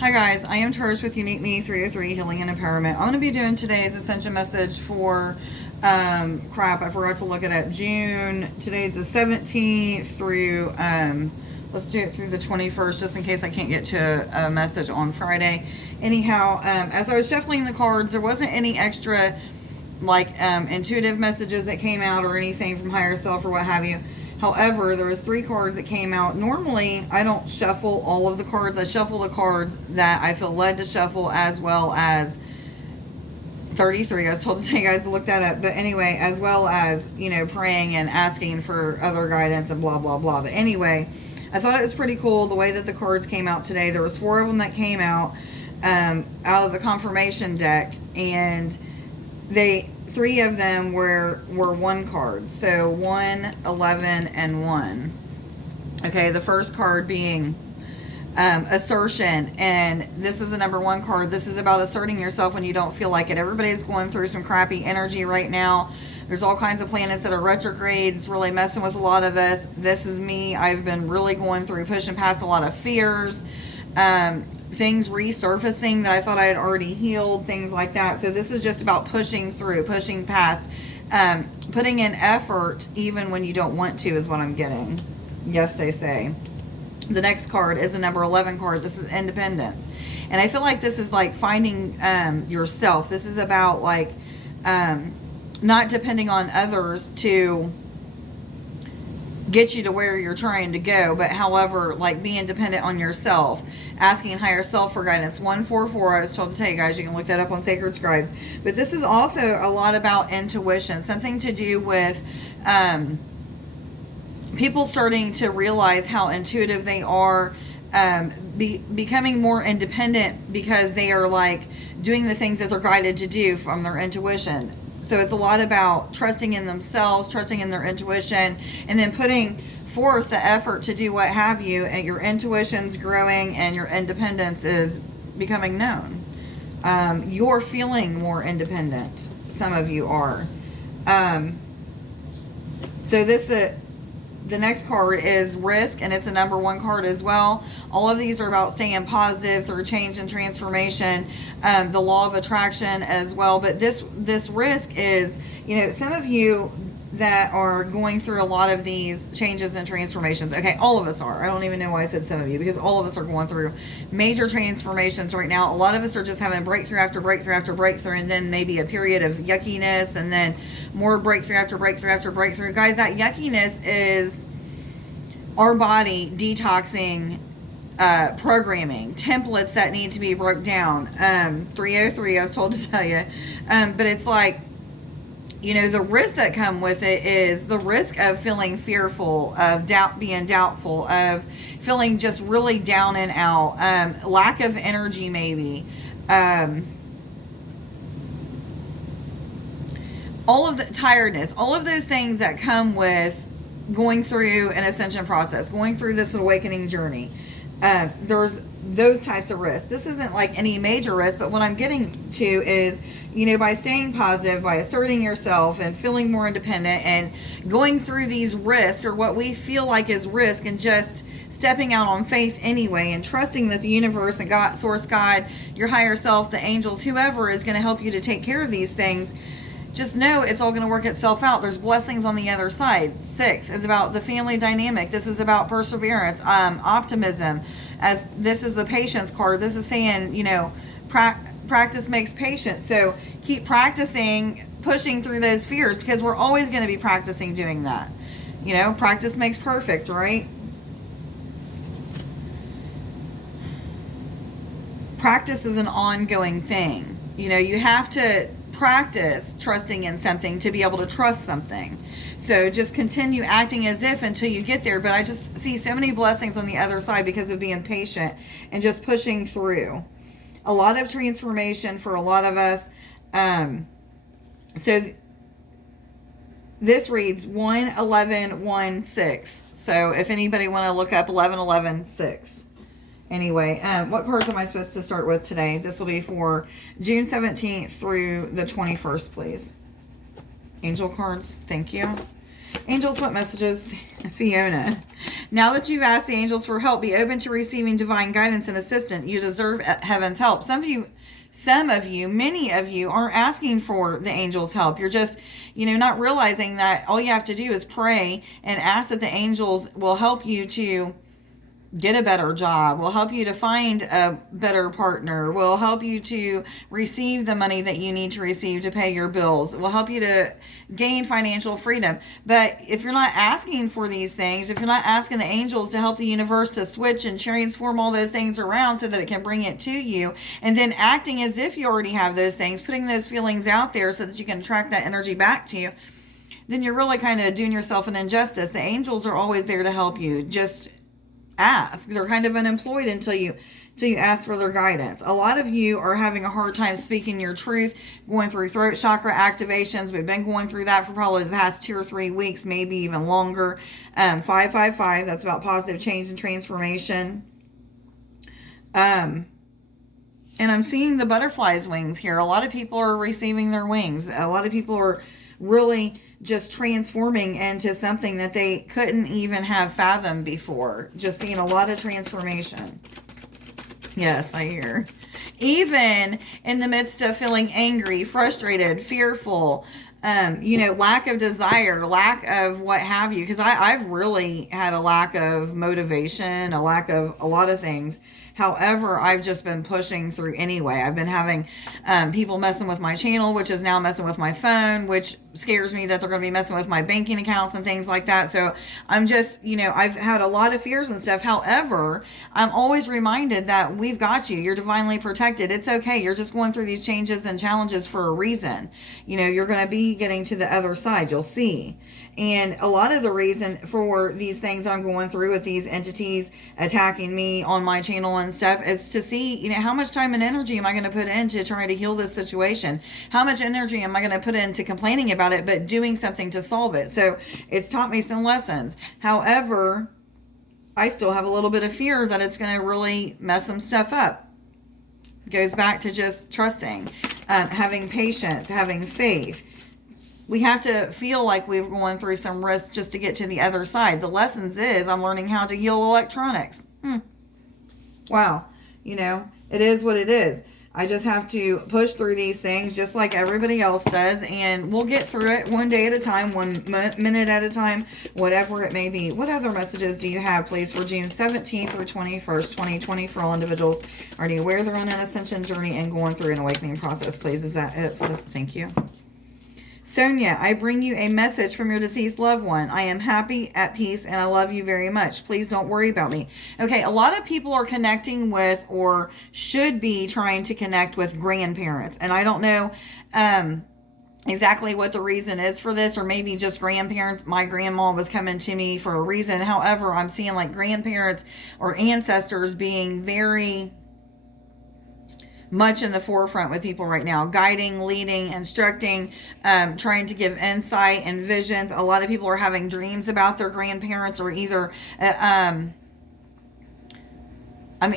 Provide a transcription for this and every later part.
Hi guys, I am Trish with Unique Me 303 Healing and Empowerment. I'm going to be doing today's Ascension message for, crap, I forgot to look it up. June, today's the 17th through, let's do it through the 21st just in case I can't get to a message on Friday. Anyhow, as I was shuffling the cards, there wasn't any extra, like, intuitive messages that came out or anything from higher self or what have you. However, there was 3 cards that came out. Normally, I don't shuffle all of the cards. I shuffle the cards that I feel led to shuffle, as well as 33. I was told to tell you guys to look that up. But anyway, as well as, you know, praying and asking for other guidance and blah, blah, blah. But anyway, I thought it was pretty cool the way that the cards came out today. There was 4 of them that came out of the confirmation deck. And 3 of them were 1 card. So 1, 11, and 1. Okay, the first card being assertion. And this is the number 1 card. This is about asserting yourself when you don't feel like it. Everybody's going through some crappy energy right now. There's all kinds of planets that are retrograde. It's really messing with a lot of us. This is me. I've been really going through, pushing past a lot of fears. Things resurfacing that I thought I had already healed, things like that. So this is just about pushing through, pushing past, putting in effort even when you don't want to is what I'm getting. Yes, they say. The next card is the number 11 card. This is independence. And I feel like this is like finding yourself. This is about like not depending on others to get you to where you're trying to go, but however, like being dependent on yourself, asking higher self for guidance. 144, I was told to tell you guys, you can look that up on Sacred Scribes. But this is also a lot about intuition, something to do with people starting to realize how intuitive they are, becoming more independent because they are like doing the things that they're guided to do from their intuition. So it's a lot about trusting in themselves, trusting in their intuition, and then putting forth the effort to do what have you, and your intuition's growing and your independence is becoming known. You're feeling more independent. Some of you are. So the next card is risk, and it's a number 1 card as well. All of these are about staying positive through change and transformation, the law of attraction as well. But this risk is, you know, some of you that are going through a lot of these changes and transformations. Okay, all of us are. I don't even know why I said some of you, because all of us are going through major transformations right now. A lot of us are just having breakthrough after breakthrough after breakthrough, and then maybe a period of yuckiness, and then more breakthrough after breakthrough after breakthrough. Guys, that yuckiness is our body detoxing programming, templates that need to be broke down. 303, I was told to tell you. But it's like, you know, the risks that come with it is the risk of feeling fearful, of being doubtful, of feeling just really down and out, lack of energy maybe, all of the tiredness, all of those things that come with going through an ascension process, going through this awakening journey. There's those types of risks. This isn't like any major risk, but what I'm getting to is, you know, by staying positive, by asserting yourself and feeling more independent and going through these risks, or what we feel like is risk, and just stepping out on faith anyway, and trusting that the universe and God, source God, your higher self, the angels, whoever is going to help you to take care of these things. Just know it's all going to work itself out. There's blessings on the other side. 6 is about the family dynamic. This is about perseverance, optimism. As this is the patience card. This is saying, you know, practice makes patience. So keep practicing, pushing through those fears, because we're always going to be practicing doing that. You know, practice makes perfect, right? Practice is an ongoing thing. You know, you have to practice trusting in something to be able to trust something. So just continue acting as if until you get there. But I just see so many blessings on the other side because of being patient and just pushing through. A lot of transformation for a lot of us. So this reads 1, 11, 1, 6. So if anybody want to look up 11, 11, 6. Anyway, what cards am I supposed to start with today? This will be for June 17th through the 21st, please. Angel cards, thank you. Angels, what messages? Fiona. Now that you've asked the angels for help, be open to receiving divine guidance and assistance. You deserve heaven's help. Some of you, many of you aren't asking for the angels' help. You're just, not realizing that all you have to do is pray and ask that the angels will help you to get a better job, will help you to find a better partner, will help you to receive the money that you need to receive to pay your bills, will help you to gain financial freedom. But if you're not asking for these things, if you're not asking the angels to help the universe to switch and transform all those things around so that it can bring it to you, and then acting as if you already have those things, putting those feelings out there so that you can attract that energy back to you, then you're really kind of doing yourself an injustice. The angels are always there to help you. Just ask. They're kind of unemployed until you ask for their guidance. A lot of you are having a hard time speaking your truth, going through throat chakra activations. We've been going through that for probably the past 2 or 3 weeks, maybe even longer. 555, that's about positive change and transformation. And I'm seeing the butterfly's wings here. A lot of people are receiving their wings. A lot of people are really just transforming into something that they couldn't even have fathomed before. Just seeing a lot of transformation. Yes, I hear. Even in the midst of feeling angry, frustrated, fearful, lack of desire, lack of what have you. Because I've really had a lack of motivation, a lack of a lot of things. However, I've just been pushing through anyway. I've been having people messing with my channel, which is now messing with my phone, which scares me that they're going to be messing with my banking accounts and things like that. So I'm just, I've had a lot of fears and stuff. However, I'm always reminded that we've got you. You're divinely protected. It's okay. You're just going through these changes and challenges for a reason. You're going to be getting to the other side. You'll see. And a lot of the reason for these things that I'm going through with these entities attacking me on my channel and stuff is to see, how much time and energy am I going to put into trying to heal this situation? How much energy am I going to put into complaining about it, but doing something to solve it? So it's taught me some lessons. However, I still have a little bit of fear that it's going to really mess some stuff up. It goes back to just trusting, having patience, having faith. We have to feel like we're going through some risk just to get to the other side. The lessons is I'm learning how to heal electronics. Wow. It is what it is. I just have to push through these things just like everybody else does. And we'll get through it one day at a time, 1 minute at a time, whatever it may be. What other messages do you have, please, for June 17th through 21st, 2020 for all individuals already aware they're on an ascension journey and going through an awakening process, please? Is that it? Thank you. Sonia, I bring you a message from your deceased loved one. I am happy, at peace, and I love you very much. Please don't worry about me. Okay, a lot of people are connecting with or should be trying to connect with grandparents. And I don't know exactly what the reason is for this, or maybe just grandparents. My grandma was coming to me for a reason. However, I'm seeing like grandparents or ancestors being very much in the forefront with people right now, guiding, leading, instructing, trying to give insight and visions. A lot of people are having dreams about their grandparents, or either I'm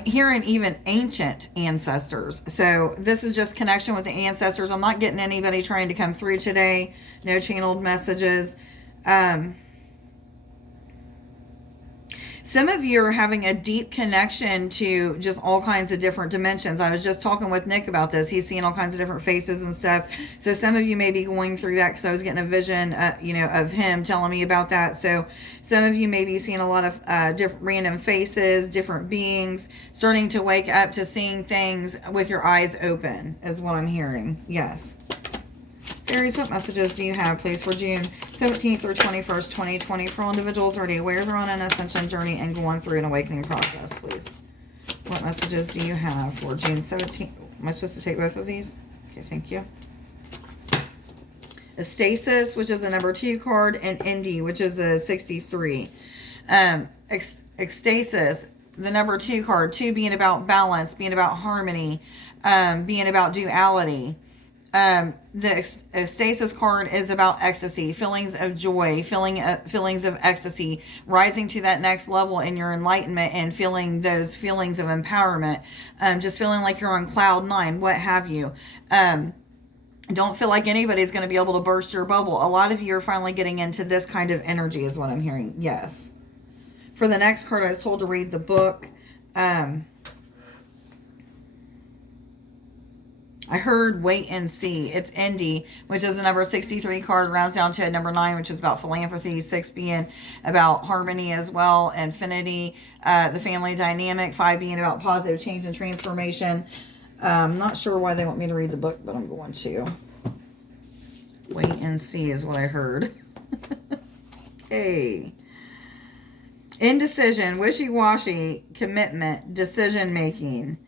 hearing even ancient ancestors. So this is just connection with the ancestors. I'm not getting anybody trying to come through today. No channeled messages. Some of you are having a deep connection to just all kinds of different dimensions. I was just talking with Nick about this. He's seeing all kinds of different faces and stuff. So some of you may be going through that, because I was getting a vision, of him telling me about that. So some of you may be seeing a lot of different random faces, different beings, starting to wake up to seeing things with your eyes open, is what I'm hearing. Yes. Aries, what messages do you have, please, for June 17th through 21st, 2020 for all individuals already aware they're on an ascension journey and going through an awakening process, please? What messages do you have for June 17th? Am I supposed to take both of these? Okay, thank you. A Stasis, which is a number 2 card, and Indy, which is a 63. Ecstasis, the number 2 card, 2 being about balance, being about harmony, being about duality. The Stasis card is about ecstasy, feelings of joy, feelings of ecstasy, rising to that next level in your enlightenment and feeling those feelings of empowerment, just feeling like you're on cloud 9, what have you. Don't feel like anybody's going to be able to burst your bubble. A lot of you are finally getting into this kind of energy, is what I'm hearing. Yes. For the next card, I was told to read the book. I heard wait and see. It's Indy, which is a number 63 card, rounds down to a number 9, which is about philanthropy, 6 being about harmony as well, infinity, the family dynamic, 5 being about positive change and transformation. I'm not sure why they want me to read the book, but I'm going to. Wait and see is what I heard. Okay. Indecision, wishy-washy, commitment, decision-making.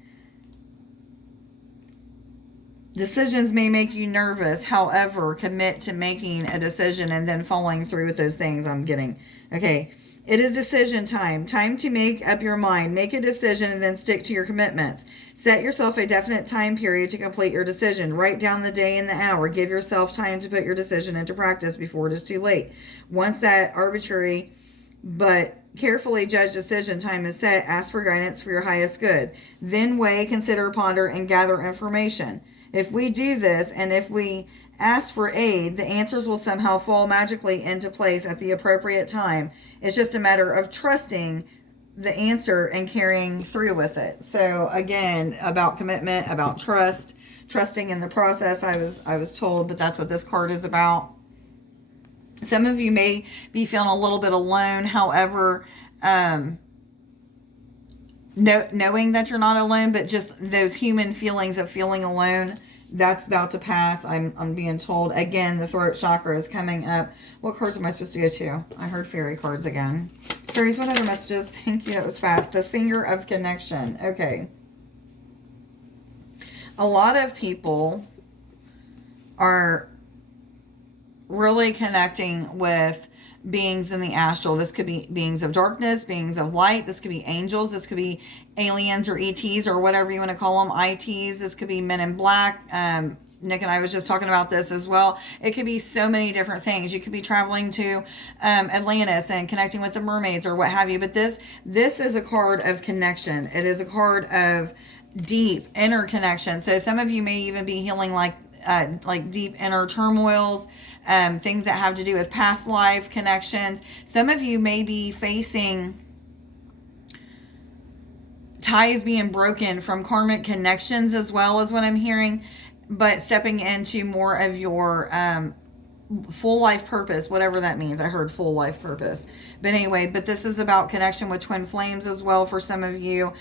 Decisions may make you nervous. However, commit to making a decision and then following through with those things I'm getting. Okay. It is decision time. Time to make up your mind. Make a decision and then stick to your commitments. Set yourself a definite time period to complete your decision. Write down the day and the hour. Give yourself time to put your decision into practice before it is too late. Once that arbitrary but carefully judged decision time is set, ask for guidance for your highest good. Then weigh, consider, ponder, and gather information. If we do this, and if we ask for aid, the answers will somehow fall magically into place at the appropriate time. It's just a matter of trusting the answer and carrying through with it. So again, about commitment, about trust, trusting in the process, I was told, but that's what this card is about. Some of you may be feeling a little bit alone. However, knowing that you're not alone, but just those human feelings of feeling alone, that's about to pass. I'm being told. Again, the throat chakra is coming up. What cards am I supposed to go to? I heard fairy cards again. Fairies, what other messages? Thank you. It was fast. The Singer of Connection. Okay. A lot of people are really connecting with beings in the astral. This could be beings of darkness, beings of light. This could be angels. This could be aliens or ETs or whatever you want to call them, ITs. This could be men in black. Nick and I was just talking about this as well. It could be so many different things. You could be traveling to Atlantis and connecting with the mermaids or what have you. But this is a card of connection. It is a card of deep inner connection. So some of you may even be healing like deep inner turmoils, things that have to do with past life connections. Some of you may be facing ties being broken from karmic connections as well, as what I'm hearing, but stepping into more of your full life purpose, whatever that means. I heard full life purpose. But anyway, but this is about connection with twin flames as well for some of you,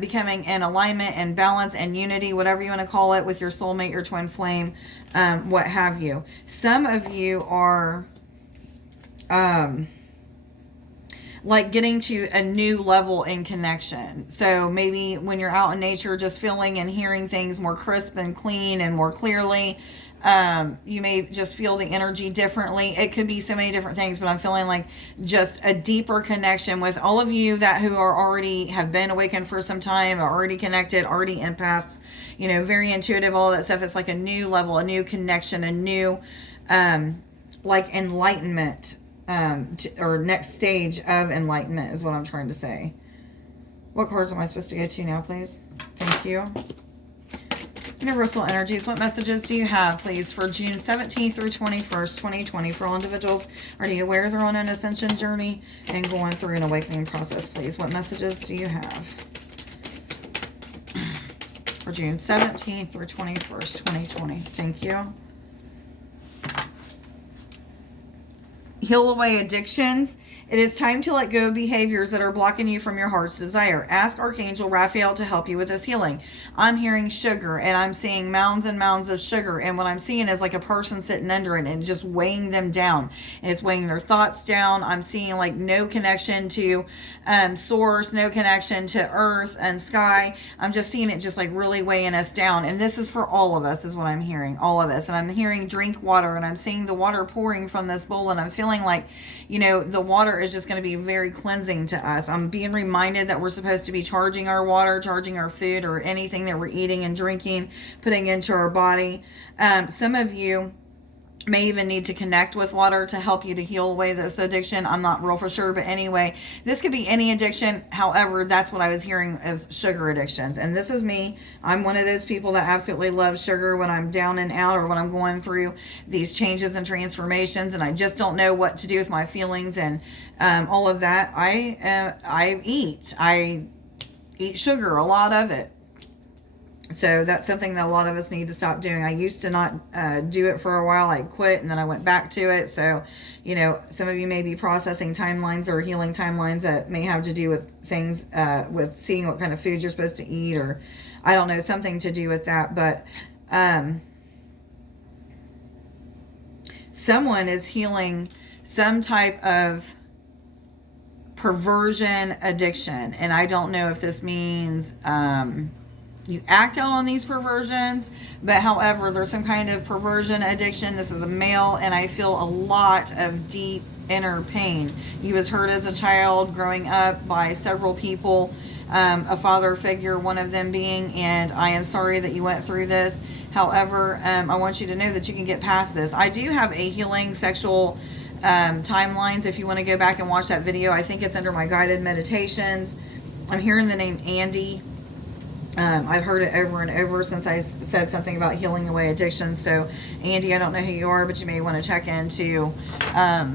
becoming in alignment and balance and unity, whatever you want to call it, with your soulmate, your twin flame, what have you. Some of you are like getting to a new level in connection. So maybe when you're out in nature, just feeling and hearing things more crisp and clean and more clearly. You may just feel the energy differently. It could be so many different things, but I'm feeling like just a deeper connection with all of you that who are already have been awakened for some time, are already connected, already empaths, you know, very intuitive, all that stuff. It's like a new level, a new connection, a new, like enlightenment, or next stage of enlightenment is what I'm trying to say. What cards am I supposed to go to now, please? Thank you. Universal energies, what messages do you have, please, for June 17th through 21st, 2020, for all individuals already aware they're on an ascension journey and going through an awakening process, please? What messages do you have for June 17th through 21st, 2020? Thank you. Heal away addictions. It is time to let go of behaviors that are blocking you from your heart's desire. Ask Archangel Raphael to help you with this healing. I'm hearing sugar, and I'm seeing mounds and mounds of sugar, and what I'm seeing is like a person sitting under it and just weighing them down. And it's weighing their thoughts down. I'm seeing like no connection to source, no connection to earth and sky. I'm just seeing it just like really weighing us down. And this is for all of us, is what I'm hearing, all of us. And I'm hearing drink water, and I'm seeing the water pouring from this bowl, and I'm feeling like, you know, the water is just going to be very cleansing to us. I'm being reminded that we're supposed to be charging our water, charging our food, or anything that we're eating and drinking, putting into our body. Some of you may even need to connect with water to help you to heal away this addiction. I'm not real for sure, but anyway, this could be any addiction. However, that's what I was hearing as sugar addictions. And this is me. I'm one of those people that absolutely loves sugar when I'm down and out, or when I'm going through these changes and transformations and I just don't know what to do with my feelings and all of that. I eat sugar, a lot of it. So that's something that a lot of us need to stop doing. I used to not do it for a while. I quit and then I went back to it. So, you know, some of you may be processing timelines or healing timelines that may have to do with things, with seeing what kind of food you're supposed to eat, or I don't know, something to do with that. But someone is healing some type of perversion addiction. And I don't know if this means you act out on these perversions, but however, there's some kind of perversion addiction. This is a male, and I feel a lot of deep inner pain. He was hurt as a child growing up by several people, a father figure, one of them being, and I am sorry that you went through this. However, I want you to know that you can get past this. I do have a healing sexual timelines. If you want to go back and watch that video, I think it's under my guided meditations. I'm hearing the name Andy. I've heard it over and over since I said something about healing away addiction. So, Andy, I don't know who you are, but you may want to check into, that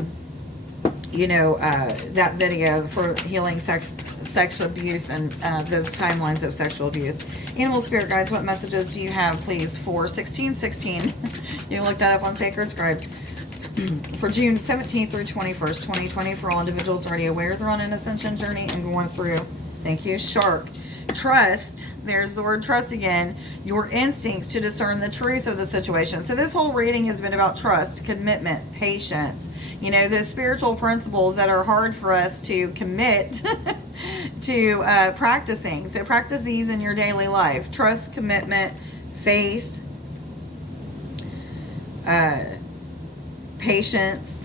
video for healing sexual abuse and those timelines of sexual abuse. Animal spirit guides, what messages do you have, please, for 1616? You can look that up on Sacred Scribes. For June 17th through 21st, 2020, for all individuals already aware they're on an ascension journey and going through. Thank you. Shark. Trust, there's the word trust again, your instincts to discern the truth of the situation. So this whole reading has been about trust, commitment, patience, you know, those spiritual principles that are hard for us to commit to practicing. So practice these in your daily life. Trust, commitment, faith, patience,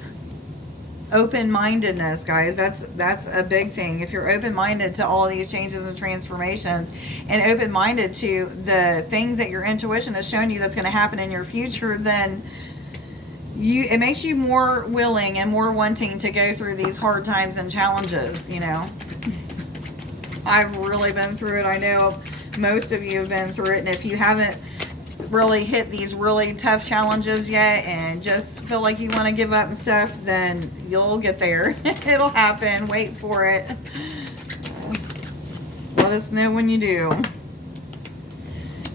open-mindedness, guys. That's a big thing. If you're open-minded to all of these changes and transformations, and open-minded to the things that your intuition has shown you that's going to happen in your future, then it makes you more willing and more wanting to go through these hard times and challenges. You know, I've really been through it. I know most of you have been through it, and if you haven't really hit these really tough challenges yet and just feel like you want to give up and stuff, then you'll get there. It'll happen. Wait for it. Let us know when you do.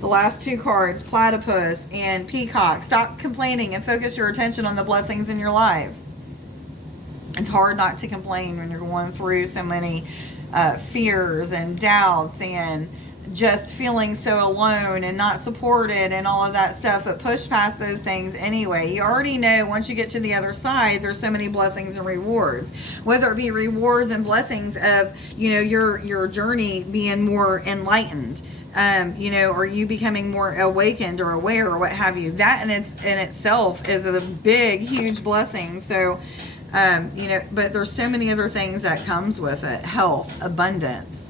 The last two cards, Platypus and Peacock. Stop complaining and focus your attention on the blessings in your life. It's hard not to complain when you're going through so many fears and doubts and just feeling so alone and not supported and all of that stuff, but push past those things anyway. You already know once you get to the other side, there's so many blessings and rewards, whether it be rewards and blessings of, you know, your journey being more enlightened, or you becoming more awakened or aware or what have you. That in itself is a big, huge blessing. So, but there's so many other things that comes with it. Health, abundance,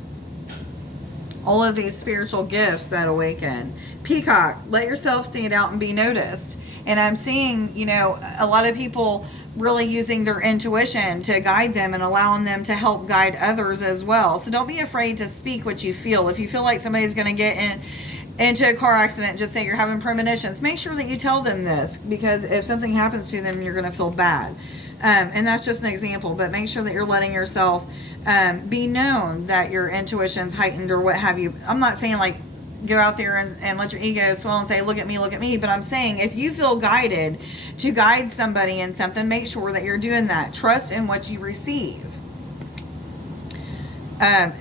all of these spiritual gifts that awaken. Peacock, let yourself stand out and be noticed. And I'm seeing, a lot of people really using their intuition to guide them and allowing them to help guide others as well. So don't be afraid to speak what you feel. If you feel like somebody's going to get into a car accident, just say you're having premonitions. Make sure that you tell them this, because if something happens to them, you're going to feel bad. And that's just an example, but make sure that you're letting yourself be known that your intuition's heightened or what have you. I'm not saying like go out there and let your ego swell and say, look at me. But I'm saying if you feel guided to guide somebody in something, make sure that you're doing that. Trust in what you receive.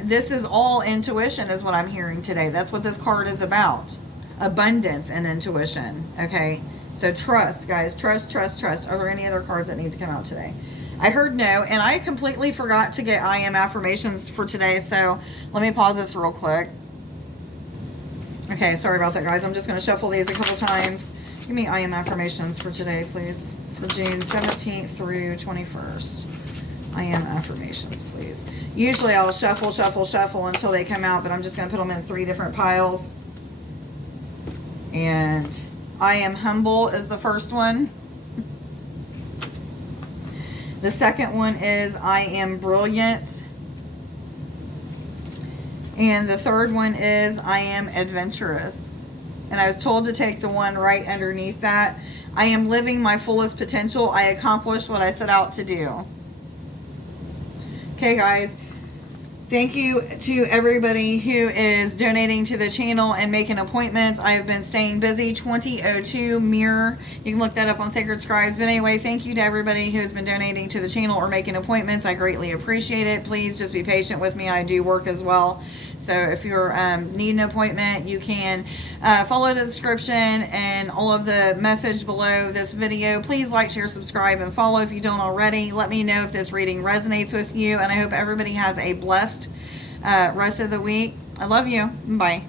This is all intuition is what I'm hearing today. That's what this card is about. Abundance and intuition. Okay. So trust, guys. Trust. Are there any other cards that need to come out today? I heard no, and I completely forgot to get I am affirmations for today, so let me pause this real quick. Okay, sorry about that, guys. I'm just going to shuffle these a couple times. Give me I am affirmations for today, please. For June 17th through 21st. I am affirmations, please. Usually I'll shuffle until they come out, but I'm just going to put them in 3 different piles. And I am humble is the first one. The second one is I am brilliant. And the third one is I am adventurous. And I was told to take the one right underneath that. I am living my fullest potential. I accomplished what I set out to do. Okay, guys. Thank you to everybody who is donating to the channel and making appointments. I have been staying busy. 2002 mirror. You can look that up on Sacred Scribes. But anyway, thank you to everybody who has been donating to the channel or making appointments. I greatly appreciate it. Please just be patient with me. I do work as well. So if you need an appointment, you can follow the description and all of the message below this video. Please like, share, subscribe, and follow if you don't already. Let me know if this reading resonates with you. And I hope everybody has a blessed rest of the week. I love you. Bye.